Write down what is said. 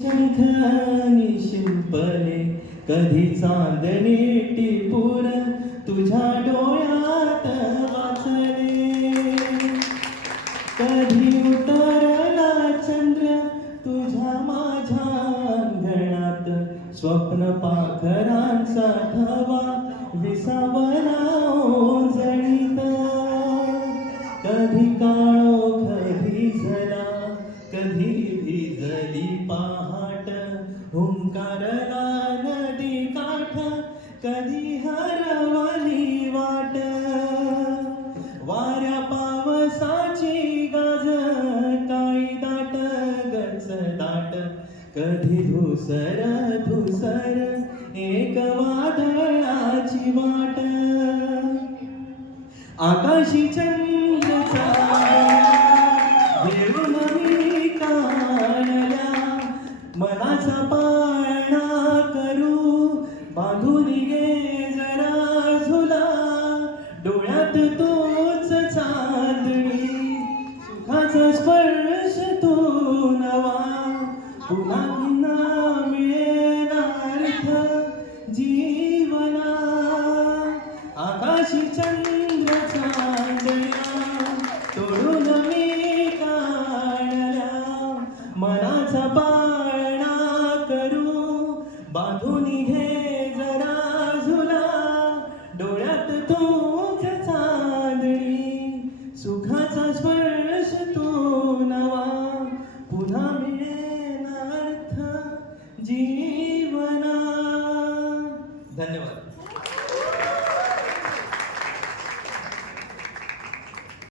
शंखानी शिंपले कधी चांदणी टिपूर तुझ्या डोळ्यात वाचले, कधी उतरला चंद्र तुझ्या माझ्या अंगणात, स्वप्न पाखरांचा थवा विसावला ओंजळीत, कधी काळोख भिजला कधी भिजली पहाट, हुंकारला नदी काठ कधी हरवली वाट, वाऱ्या पावसाची गाज काळी दाट गच दाट, कधी धुसर धुसर एक वादळाची वाट, आकाशी चंद्र घेऊन मी काढल्या, मनाचा पाळणा करू बांधून घे जरा झुला, डोळ्यात तोच चांदणी सुखाचा स्पर्श तो नवा, पुन्हा पुन्हा मिळेल अर्थ जीवना, आकाशी चंद्र चांदण्या तोडून मी काढल्या, मनाचा